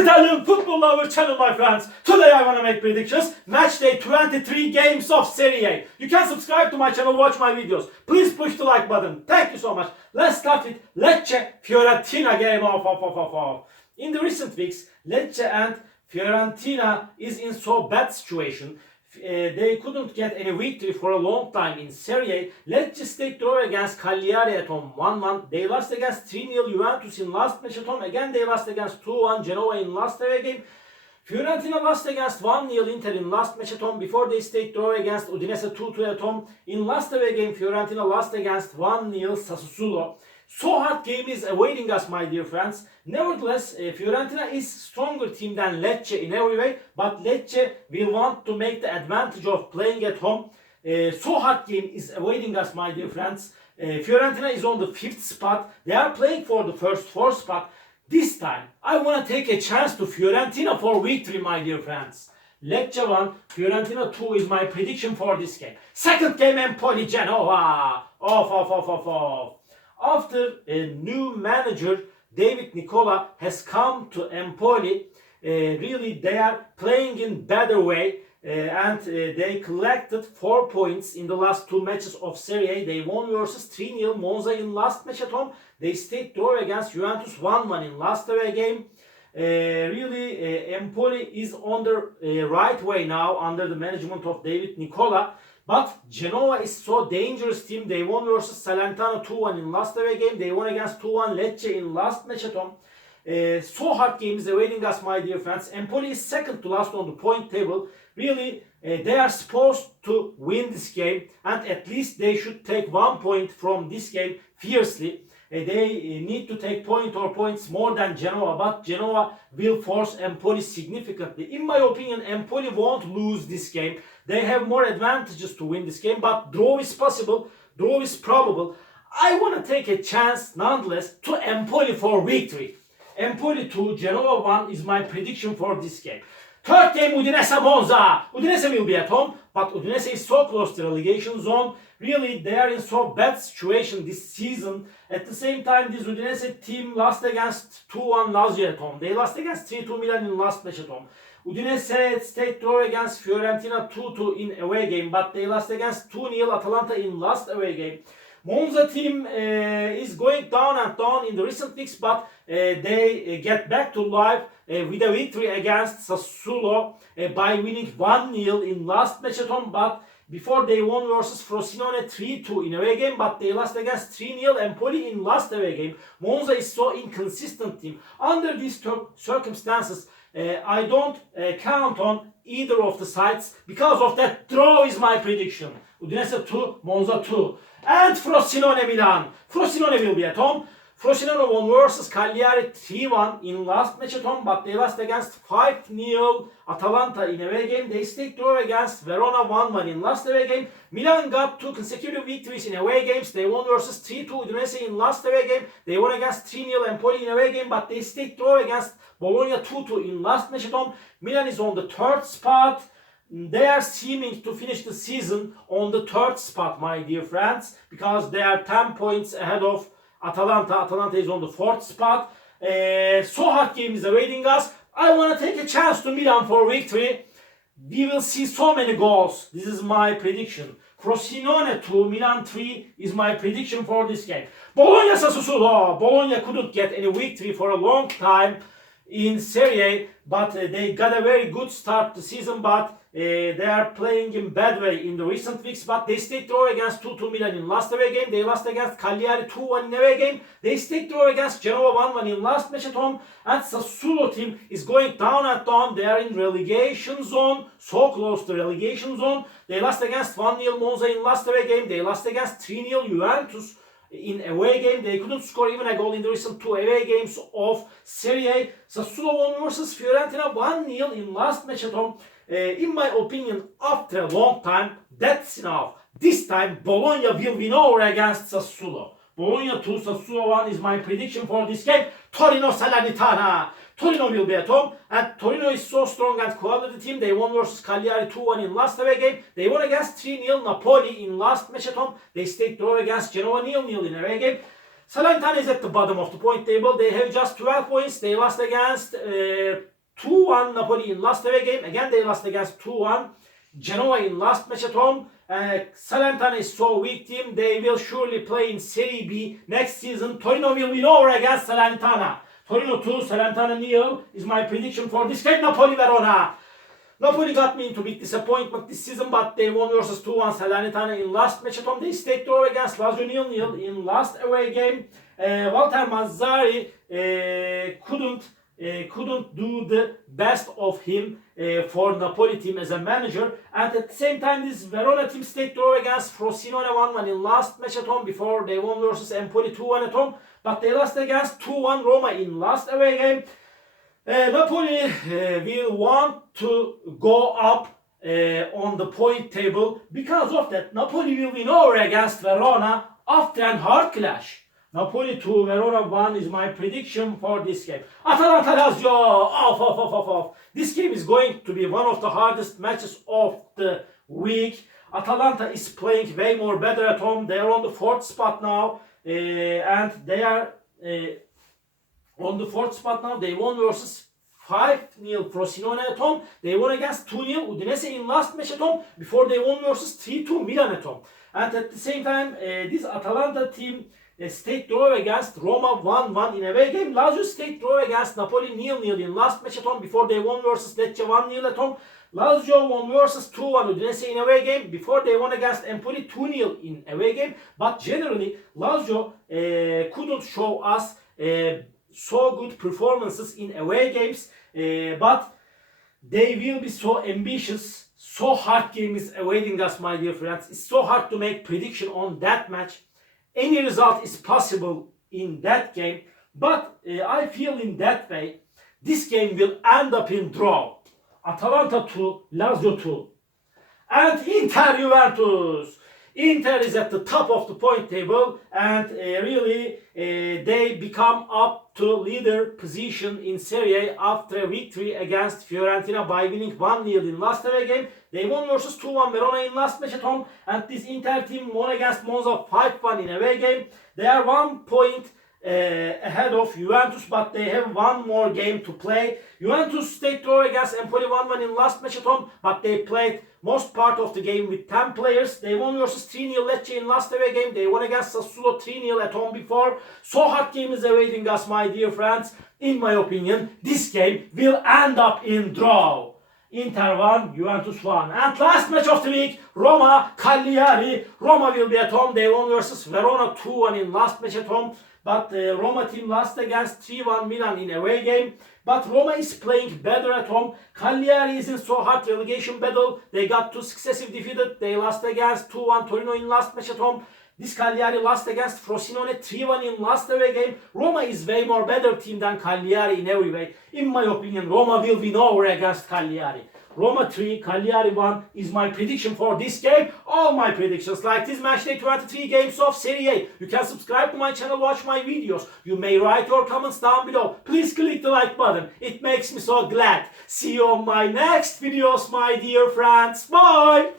Italian football lover channel, my friends. Today I want to make predictions. Match day 23 games of Serie A. You can subscribe to my channel, watch my videos. Please push the like button. Thank you so much. Let's start with Lecce Fiorentina game of. In the recent weeks, Lecce and Fiorentina is in so bad situation. They couldn't get any victory for a long time in Serie A. Lecce stayed draw against Cagliari at home 1-1. They lost against 3-0 Juventus in last match at home. Again they lost against 2-1 Genoa in last away game. Fiorentina lost against 1-0 Inter in last match at home. Before they stayed draw against Udinese 2-2 at home. In last away game Fiorentina lost against 1-0 Sassuolo. So hard game is awaiting us, my dear friends. Nevertheless, Fiorentina is stronger team than Lecce in every way, but Lecce will want to make the advantage of playing at home. So hard game is awaiting us, my dear friends. Fiorentina is on the 5th spot. They are playing for the first 4 spot. This time, I want to take a chance to Fiorentina for victory, my dear friends. Lecce 1, Fiorentina 2 is my prediction for this game. Second game, Empoli Genoa. Off. After a new manager, David Nicola, has come to Empoli, really they are playing in better way and they collected 4 points in the last 2 matches of Serie A. They won versus 3-0 Monza in last match at home. They stayed draw against Juventus 1-1 in last away game. Empoli is on the right way now under the management of David Nicola. But Genoa is so dangerous team. They won versus Salernitana 2-1 in last away game. They won against 2-1 Lecce in last match at home. So hard game is awaiting us, my dear friends. Empoli is second to last on the point table. Really, they are supposed to win this game. And at least they should take 1 point from this game fiercely. They need to take point or points more than Genoa, but Genoa will force Empoli significantly. In my opinion, Empoli won't lose this game. They have more advantages to win this game, but draw is possible, draw is probable. I want to take a chance, nonetheless, to Empoli for victory. Empoli 2, Genoa 1 is my prediction for this game. Third game, Udinese Monza. Udinese will be at home, but Udinese is so close to the relegation zone. Really, they are in so bad situation this season. At the same time, this Udinese team lost against 2-1 Lazio at home. They lost against 3-2 Milan in last match at home. Udinese stayed draw against Fiorentina 2-2 in away game, but they lost against 2-0 Atalanta in last away game. Monza team is going down and down in the recent weeks, but they get back to life with a victory against Sassuolo by winning 1-0 in last match at home. But before they won versus Frosinone 3-2 in away game, but they lost against 3-0 Empoli in last away game. Monza is so inconsistent team. Under these circumstances, I don't count on either of the sides. Because of that, draw is my prediction. Udinese 2, Monza 2. And Frosinone Milan. Frosinone will be at home. Frosinone won versus Cagliari 3-1 in last match at home, but they lost against 5-0 Atalanta in away game. They stayed draw against Verona 1-1 in last away game. Milan got 2 consecutive victories in away games. They won versus 3-2 Udinese in last away game. They won against 3-0 Empoli in away game, but they stayed draw against Bologna 2-2 in last match at home. Milan is on the 3rd spot. They are seeming to finish the season on the 3rd spot, my dear friends, because they are 10 points ahead of Atalanta. Atalanta is on the 4th spot. So hard game is awaiting us. I want to take a chance to Milan for victory. We will see so many goals. This is my prediction. Frosinone 2, Milan 3 is my prediction for this game. Bologna Sassuolo. Bologna couldn't get any victory for a long time in Serie A, but they got a very good start to the season, but they are playing in bad way in the recent weeks, but they stayed draw against 2-2 Milan in last away game. They lost against Cagliari 2-1 in away game. They stayed draw against Genoa 1-1 in last match at home. And Sassuolo team is going down and down. They are in relegation zone, so close to relegation zone. They lost against 1-0 Monza in last away game. They lost against 3-0 Juventus in away game. They couldn't score even a goal in the recent 2 away games of Serie A. Sassuolo won versus Fiorentina 1-0 in last match at home. In my opinion, after a long time, that's enough. This time, Bologna will win over against Sassuolo. Bologna 2, Sassuolo 1 is my prediction for this game. Torino Salernitana. Torino will be at home, and Torino is so strong and quality team. They won versus Cagliari 2-1 in last away game. They won against 3-0 Napoli in last match at home. They stayed draw against Genoa 0-0 in away game. Salernitana is at the bottom of the point table. They have just 12 points. They lost against 2-1 Napoli in last away game. Again, they lost against 2-1 Genoa in last match at home. Salernitana is so weak team. They will surely play in Serie B next season. Torino will win over against Salernitana. Torino 2, Salernitana 0 is my prediction for this game. Napoli Verona. Napoli got me into big disappointment this season, but they won versus 2-1 Salernitana in last match at home. They stayed draw against Lazio 0-0 in last away game. Walter Mazzarri couldn't do the best of him for Napoli team as a manager. And at the same time, this Verona team stayed draw against Frosinone 1-1 in last match at home before they won versus Empoli 2-1 at home. But they lost against 2-1 Roma in last away game. Napoli will want to go up on the point table. Because of that, Napoli will win over against Verona after a hard clash. Napoli 2, Verona 1 is my prediction for this game. Atalanta Lazio, off. This game is going to be one of the hardest matches of the week. Atalanta is playing way more better at home. They are on the 4th spot now. And they are on the 4th spot now. They won versus 5-0 Frosinone at home. They won against 2-0 Udinese in last match at home before they won versus 3-2 Milan at home. And at the same time, this Atalanta team stayed draw against Roma 1-1 in away game. Lazio stayed draw against Napoli 0-0 in last match at home before they won versus Lecce 1-0 at home. Lazio won versus 2-1 Udinese in away game before they won against Empoli 2-0 in away game. But generally, Lazio couldn't show us so good performances in away games. But they will be so ambitious. So hard game is awaiting us, my dear friends. It's so hard to make prediction on that match. Any result is possible in that game. But I feel in that way, this game will end up in draw. Atalanta 2, Lazio 2. And Inter Juventus. Inter is at the top of the point table and really they become up to leader position in Serie A after a victory against Fiorentina by winning 1-0 in last away game. They won versus 2-1 Verona in last match at home, and this Inter team won against Monza 5-1 in away game. They are 1 point ahead of Juventus, but they have one more game to play. Juventus stayed draw against Empoli 1-1 in last match at home, but they played most part of the game with 10 players. They won versus 3-0 Lecce in last away game. They won against Sassuolo 3-0 at home before. So hard game is awaiting us, my dear friends. In my opinion, this game will end up in draw. Inter 1, Juventus 1. And last match of the week, Roma, Cagliari. Roma will be at home. They won versus Verona 2-1 in last match at home. But the Roma team lost against 3-1 Milan in away game. But Roma is playing better at home. Cagliari is in so hard relegation battle. They got 2 successive defeated. They lost against 2-1 Torino in last match at home. This Cagliari lost against Frosinone 3-1 in last away game. Roma is way more better team than Cagliari in every way. In my opinion, Roma will win over against Cagliari. Roma 3, Cagliari 1 is my prediction for this game. All my predictions like this match day 23 games of Serie A. You can subscribe to my channel, watch my videos. You may write your comments down below. Please click the like button. It makes me so glad. See you on my next videos, my dear friends. Bye!